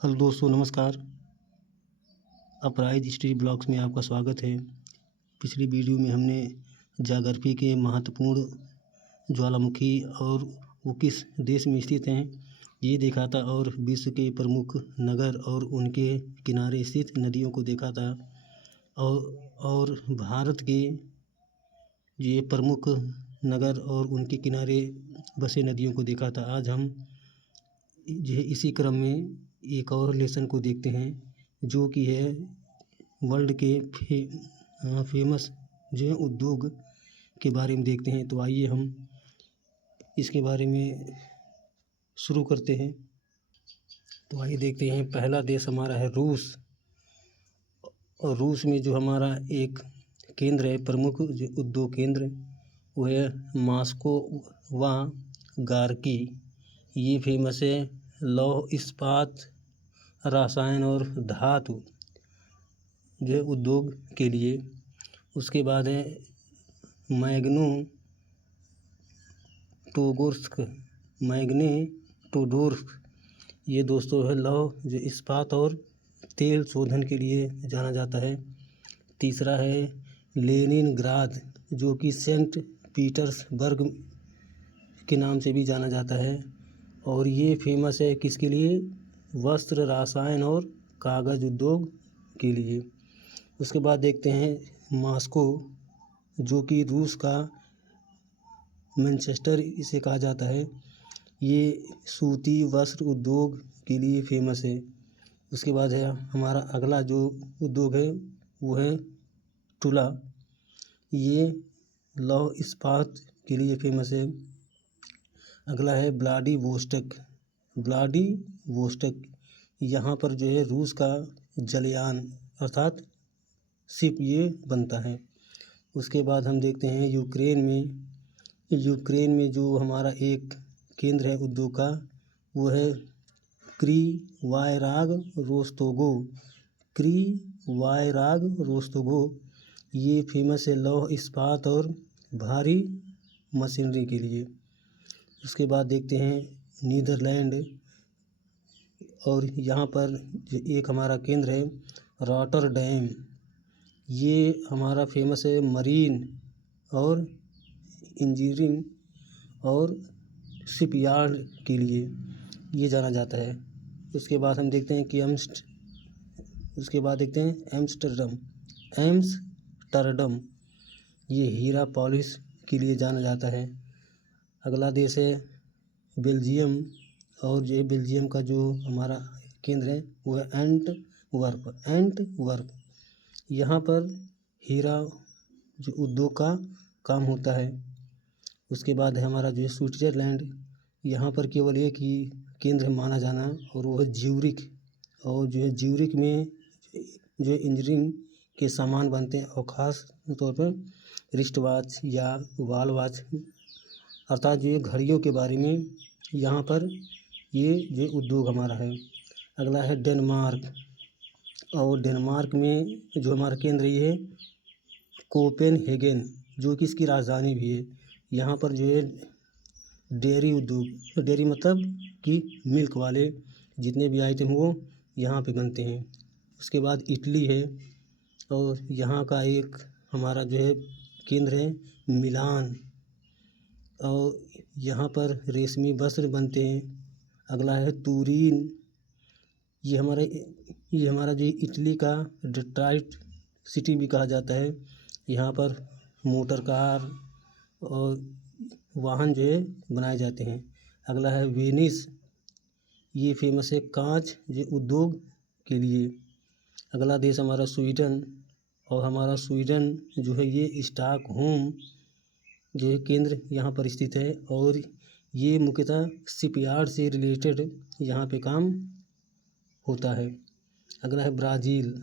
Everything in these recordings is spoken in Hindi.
हेलो दोस्तों, नमस्कार। अपराइज हिस्ट्री ब्लॉग्स में आपका स्वागत है। पिछली वीडियो में हमने ज्योग्राफी के महत्वपूर्ण ज्वालामुखी और वो किस देश में स्थित हैं ये देखा था, और विश्व के प्रमुख नगर और उनके किनारे स्थित नदियों को देखा था, और भारत के ये प्रमुख नगर और उनके किनारे बसे नदियों को देखा था। आज हम ये इसी क्रम में एक और लेसन को देखते हैं, जो कि है वर्ल्ड के फेमस जो है उद्योग के बारे में देखते हैं। तो आइए हम इसके बारे में शुरू करते हैं। तो आइए देखते हैं। पहला देश हमारा है रूस, और रूस में जो हमारा एक केंद्र है, प्रमुख जो उद्योग केंद्र, वो है मॉस्को व गार्की। ये फेमस है लौह इस्पात, रसायन और धातु जो है उद्योग के लिए। उसके बाद है मैग्नेटोगोर्स्क। ये दोस्तों है लौह जो इस्पात और तेल शोधन के लिए जाना जाता है। तीसरा है लेनिनग्राद, जो कि सेंट पीटर्सबर्ग के नाम से भी जाना जाता है, और ये फेमस है किसके लिए? वस्त्र, रसायन और कागज़ उद्योग के लिए। उसके बाद देखते हैं मॉस्को, जो कि रूस का मैनचेस्टर इसे कहा जाता है। ये सूती वस्त्र उद्योग के लिए फेमस है। उसके बाद है हमारा अगला जो उद्योग है वो है टुला। ये लौह इस्पात के लिए फेमस है। अगला है व्लादिवोस्टक। यहाँ पर जो है रूस का जलयान अर्थात शिप ये बनता है। उसके बाद हम देखते हैं यूक्रेन में जो हमारा एक केंद्र है उद्योग का, वो है क्रीवायराग रोस्तोगो। ये फेमस है लौह इस्पात और भारी मशीनरी के लिए। उसके बाद देखते हैं नीदरलैंड, और यहाँ पर जो एक हमारा केंद्र है रॉटरडैम। ये हमारा फेमस है मरीन और इंजीनियरिंग और शिपयार्ड के लिए ये जाना जाता है। उसके बाद हम देखते हैं कि एम्स्टर्डम। ये हीरा पॉलिश के लिए जाना जाता है। अगला देश है बेल्जियम, और ये बेल्जियम का जो हमारा केंद्र है वो है एंटवर्प। यहाँ पर हीरा जो उद्योग का काम होता है। उसके बाद है हमारा जो है स्विट्ज़रलैंड। यहाँ पर केवल एक ही केंद्र माना जाना, और वो है ज्यूरिख। और जो है ज्यूरिख में जो इंजीनियरिंग के सामान बनते हैं, और ख़ास तौर पर रिस्ट वॉच या वॉल वॉच अर्थात जो ये घड़ियों के बारे में यहाँ पर ये जो उद्योग हमारा है। अगला है डेनमार्क, और डेनमार्क में जो हमारा केंद्र ये है कोपेनहेगन, जो कि इसकी राजधानी भी है। यहाँ पर जो है डेयरी उद्योग, डेयरी मतलब कि मिल्क वाले जितने भी आइटम वो यहाँ पे बनते हैं। उसके बाद इटली है, और यहाँ का एक हमारा जो है केंद्र है मिलान, और यहाँ पर रेशमी वस्त्र बनते हैं। अगला है तुरीन। ये हमारा जो इटली का डेट्रॉइट सिटी भी कहा जाता है। यहाँ पर मोटर कार और वाहन जो है बनाए जाते हैं। अगला है वेनिस। ये फेमस है कांच जो उद्योग के लिए। अगला देश हमारा स्वीडन, और हमारा स्वीडन जो है ये स्टॉकहोम जो है केंद्र यहाँ पर स्थित है, और ये मुख्यतः शिपयार्ड से रिलेटेड यहाँ पे काम होता है। अगला है ब्राज़ील।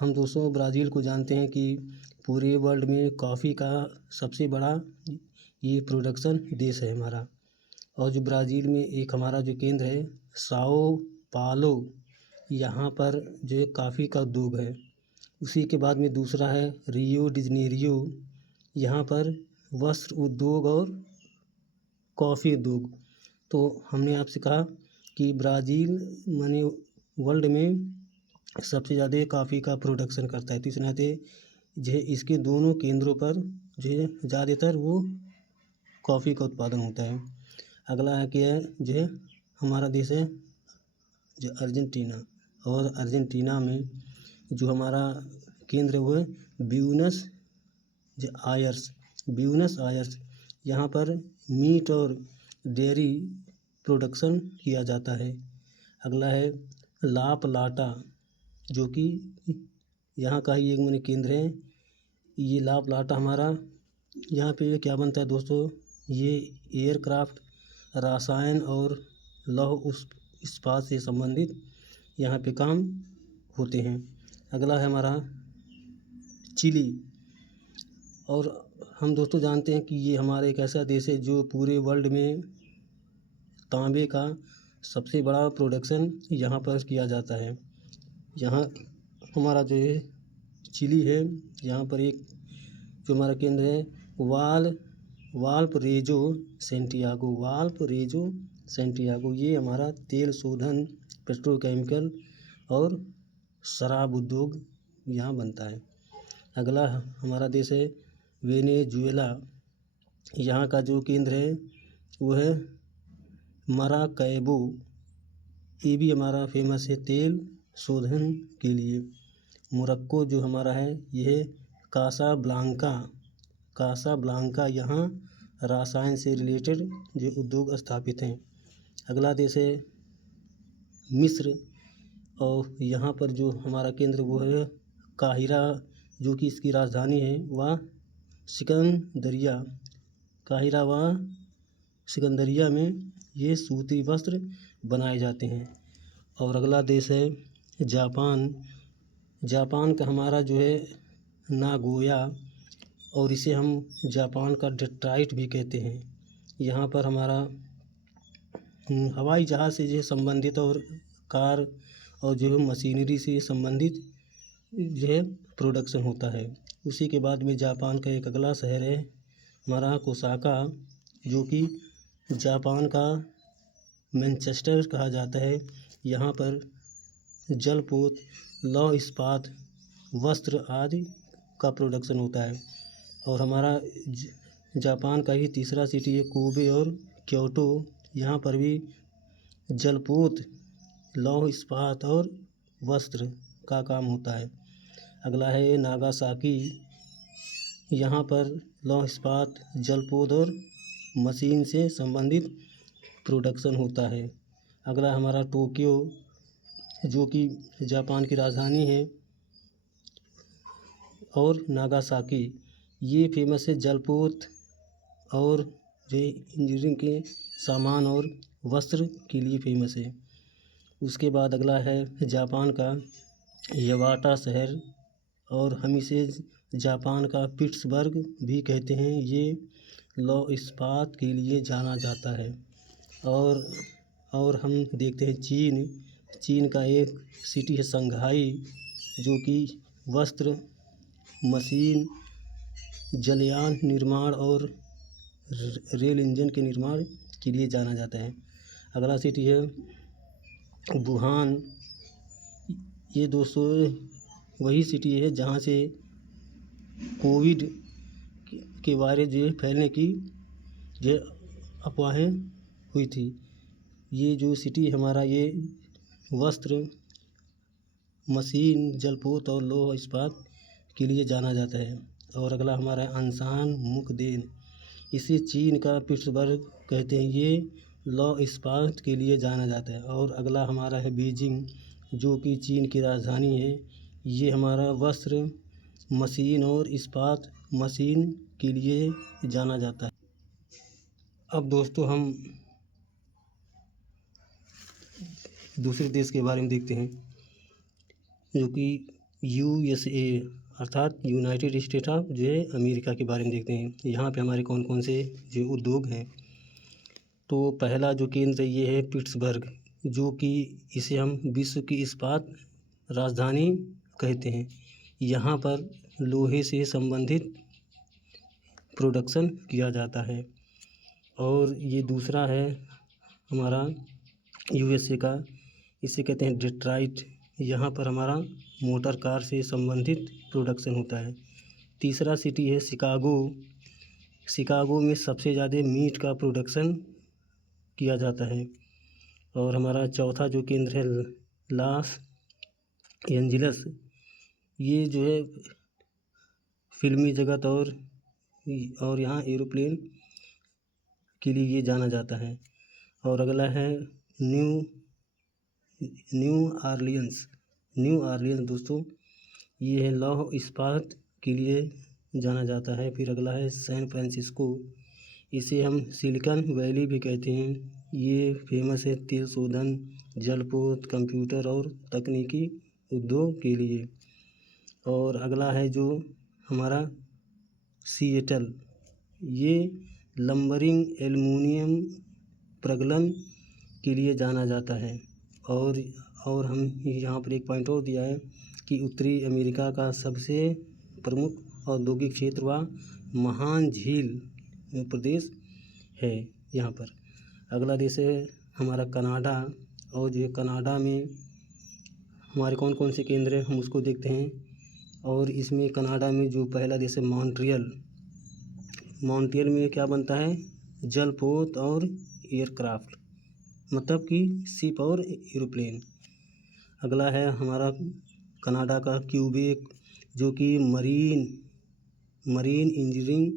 हम दोस्तों ब्राज़ील को जानते हैं कि पूरे वर्ल्ड में कॉफ़ी का सबसे बड़ा ये प्रोडक्शन देश है हमारा। और जो ब्राज़ील में एक हमारा जो केंद्र है साओ पालो, यहाँ पर जो है कॉफ़ी का उद्योग है। उसी के बाद में दूसरा है रियो डी जनेरियो। यहाँ पर वस्त्र उद्योग और कॉफ़ी उद्योग। तो हमने आपसे कहा कि ब्राज़ील माने वर्ल्ड में सबसे ज़्यादा कॉफ़ी का प्रोडक्शन करता है, तो इस नाते जो है इसके दोनों केंद्रों पर जो है ज़्यादातर वो कॉफ़ी का उत्पादन होता है। अगला है क्या है जो है हमारा देश है जो अर्जेंटीना, और अर्जेंटीना में जो हमारा केंद्र है वो है ब्यूनस आयर्स। यहाँ पर मीट और डेयरी प्रोडक्शन किया जाता है। अगला है ला प्लाटा, जो कि यहाँ का ही एक माने केंद्र है। ये ला प्लाटा हमारा यहाँ पे क्या बनता है दोस्तों, ये एयरक्राफ्ट, रसायन और लौह इस्पात से संबंधित यहाँ पे काम होते हैं। अगला है हमारा चिली, और हम दोस्तों जानते हैं कि ये हमारा एक ऐसा देश है जो पूरे वर्ल्ड में तांबे का सबसे बड़ा प्रोडक्शन यहाँ पर किया जाता है। यहाँ हमारा जो है चिली है, यहाँ पर एक जो हमारा केंद्र है वाल्परेजो सेंटियागो, ये हमारा तेल शोधन, पेट्रोकेमिकल और शराब उद्योग यहाँ बनता है। अगला हमारा देश है वेनेजुएला, यहाँ का जो केंद्र है वो है मराकैबो, ये भी हमारा फेमस है तेल शोधन के लिए। मोरक्को जो हमारा है यह कासाब्लांका, यहाँ रसायन से रिलेटेड जो उद्योग स्थापित हैं। अगला देश है मिस्र, और यहाँ पर जो हमारा केंद्र वो है काहिरा, जो कि इसकी राजधानी है वह सिकंदरिया में ये सूती वस्त्र बनाए जाते हैं। और अगला देश है जापान का हमारा जो है नागोया, और इसे हम जापान का डेट्रॉइट भी कहते हैं। यहाँ पर हमारा हवाई जहाज़ से जो संबंधित और कार और जो है मशीनरी से संबंधित जो है प्रोडक्शन होता है। उसी के बाद में जापान का एक अगला शहर है हमारा ओसाका, जो कि जापान का मैनचेस्टर कहा जाता है। यहाँ पर जलपोत, लौह इस्पात, वस्त्र आदि का प्रोडक्शन होता है। और हमारा जापान का ही तीसरा सिटी है कोबे और क्योटो, यहाँ पर भी जलपोत, लौह इस्पात और वस्त्र का काम होता है। अगला है नागासाकी, यहाँ पर लौह इस्पात, जलपोत और मशीन से संबंधित प्रोडक्शन होता है। अगला हमारा टोक्यो, जो कि जापान की राजधानी है, और नागासाकी ये फेमस है जलपोत और जो इंजीनियरिंग के सामान और वस्त्र के लिए फेमस है। उसके बाद अगला है जापान का यवाटा शहर, और हम इसे जापान का पिट्सबर्ग भी कहते हैं। ये लौह इस्पात के लिए जाना जाता है। और हम देखते हैं चीन का एक सिटी है शंघाई, जो कि वस्त्र, मशीन, जलयान निर्माण और रेल इंजन के निर्माण के लिए जाना जाता है। अगला सिटी है वुहान, ये दोस्तों वही सिटी है जहाँ से कोविड के बारे जो फैलने की जो अफवाहें हुई थी। ये जो सिटी हमारा ये वस्त्र, मशीन, जलपोत और लौह इस्पात के लिए जाना जाता है। और अगला हमारा अनसान मुकदेन, इसे चीन का पिट्सबर्ग कहते हैं। ये लौह इस्पात के लिए जाना जाता है। और अगला हमारा है बीजिंग, जो कि चीन की राजधानी है। ये हमारा वस्त्र, मशीन और इस्पात मशीन के लिए जाना जाता है। अब दोस्तों हम दूसरे देश के बारे में देखते हैं, जो कि USA अर्थात यूनाइटेड स्टेट ऑफ जो है अमेरिका के बारे में देखते हैं। यहाँ पे हमारे कौन कौन से जो उद्योग हैं। तो पहला जो केंद्र ये है पिट्सबर्ग, जो कि इसे हम विश्व की इस्पात राजधानी कहते हैं। यहाँ पर लोहे से संबंधित प्रोडक्शन किया जाता है। और ये दूसरा है हमारा USA का, इसे कहते हैं डेट्रॉइट। यहाँ पर हमारा मोटर कार से संबंधित प्रोडक्शन होता है। तीसरा सिटी है शिकागो। शिकागो में सबसे ज़्यादा मीट का प्रोडक्शन किया जाता है। और हमारा चौथा जो केंद्र है लॉस एंजल्स, ये जो है फिल्मी जगत और यहाँ एरोप्लेन के लिए ये जाना जाता है। और अगला है न्यू ऑरलियंस दोस्तों, ये है लौह इस्पात के लिए जाना जाता है। फिर अगला है सैन फ्रांसिस्को, इसे हम सिलिकॉन वैली भी कहते हैं। ये फेमस है तेल शोधन, जलपोत, कंप्यूटर और तकनीकी उद्योग के लिए। और अगला है जो हमारा सिएटल, ये लंबरिंग एल्युमिनियम प्रगलन के लिए जाना जाता है। और हम यहाँ पर एक पॉइंट और दिया है कि उत्तरी अमेरिका का सबसे प्रमुख औद्योगिक क्षेत्र व महान झील प्रदेश है यहाँ पर। अगला देश है हमारा कनाडा। और जो कनाडा में हमारे कौन कौन से केंद्र हैं हम उसको देखते हैं। और इसमें कनाडा में जो पहला देश है मॉन्ट्रियल में क्या बनता है, जलपोत और एयरक्राफ्ट, मतलब कि शिप और एरोप्लेन। अगला है हमारा कनाडा का क्यूबेक, जो कि मरीन इंजीनियरिंग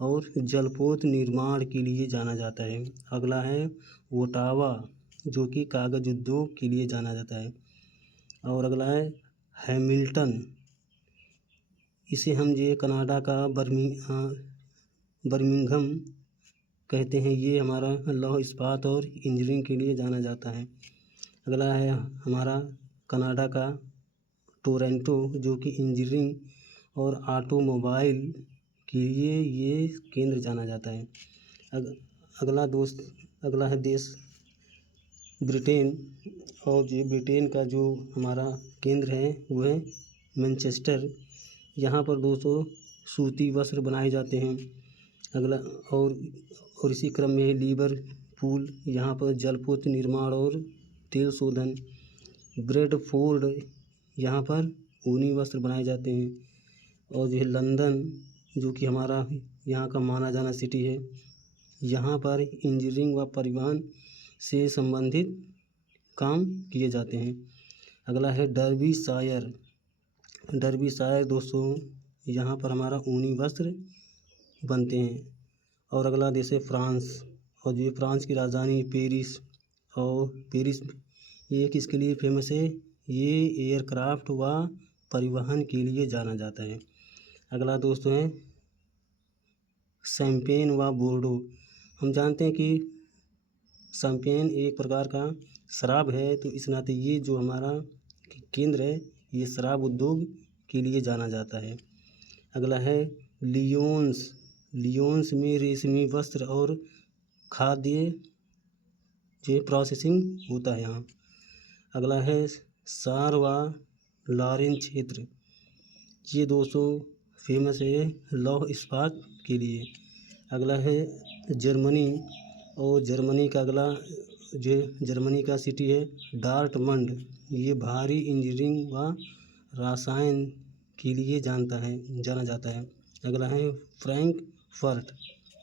और जलपोत निर्माण के लिए जाना जाता है। अगला है ओटावा, जो कि कागज उद्योग के लिए जाना जाता है। और अगला है हैमिल्टन, इसे हम जो कनाडा का बर्मिंघम कहते हैं। ये हमारा लौह इस्पात और इंजीनियरिंग के लिए जाना जाता है। अगला है हमारा कनाडा का टोरंटो, जो कि इंजीनियरिंग और ऑटोमोबाइल के लिए ये केंद्र जाना जाता है। अगला है देश ब्रिटेन। और जो ब्रिटेन का जो हमारा केंद्र है वो है मैनचेस्टर। यहाँ पर 200 सूती वस्त्र बनाए जाते हैं। अगला और इसी क्रम में लिवरपूल, यहाँ पर जलपोत निर्माण और तेल शोधन। ब्रेडफोर्ड, यहाँ पर ऊनी वस्त्र बनाए जाते हैं। और जो है लंदन, जो कि हमारा यहाँ का माना जाना सिटी है, यहाँ पर इंजीनियरिंग व परिवहन से संबंधित काम किए जाते हैं। अगला है डर्बीशायर दोस्तों, यहाँ पर हमारा ऊनी वस्त्र बनते हैं। और अगला देश है फ्रांस। और जो फ्रांस की राजधानी पेरिस ये किसके लिए फेमस है, ये एयरक्राफ्ट व परिवहन के लिए जाना जाता है। अगला दोस्तों है शैंपेन व बोर्डो। हम जानते हैं कि शैंपेन एक प्रकार का शराब है, तो इस नाते ये जो हमारा केंद्र है ये शराब उद्योग के लिए जाना जाता है। अगला है लियोन्स में रेशमी वस्त्र और खाद्य जो प्रोसेसिंग होता है यहाँ। अगला है सार व लॉरेन क्षेत्र, ये 200 फेमस है लौह इस्पात के लिए। अगला है जर्मनी। और जर्मनी का सिटी है डॉर्टमंड, ये भारी इंजीनियरिंग व रसायन के लिए जाना जाता है। अगला है फ्रैंकफर्ट,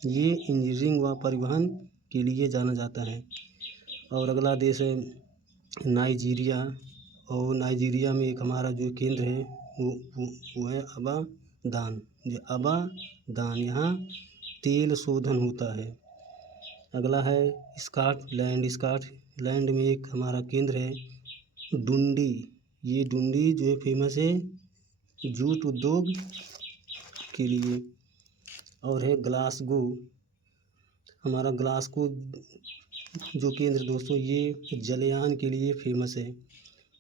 ये इंजीनियरिंग व परिवहन के लिए जाना जाता है। और अगला देश है नाइजीरिया। और नाइजीरिया में एक हमारा जो केंद्र है वो है अबादान। यहाँ तेल शोधन होता है। अगला है स्कॉटलैंड में एक हमारा केंद्र है डुंडी। ये डुंडी जो है फेमस है जूट उद्योग के लिए। और है ग्लासगो, हमारा ग्लासगो जो केंद्र दोस्तों ये जलयान के लिए फेमस है।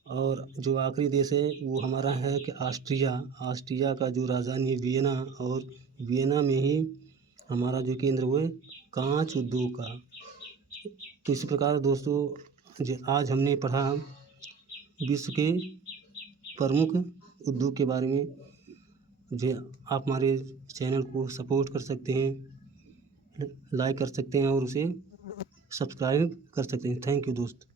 और जो आखिरी देश है वो हमारा है कि ऑस्ट्रिया का जो राजधानी है वियना। और वियना में ही हमारा जो केंद्र वो है कांच उद्योग का। तो इसी प्रकार दोस्तों जो आज हमने पढ़ा विश्व के प्रमुख उद्योग के बारे में। जो आप हमारे चैनल को सपोर्ट कर सकते हैं, लाइक कर सकते हैं और उसे सब्सक्राइब कर सकते हैं। थैंक यू दोस्त।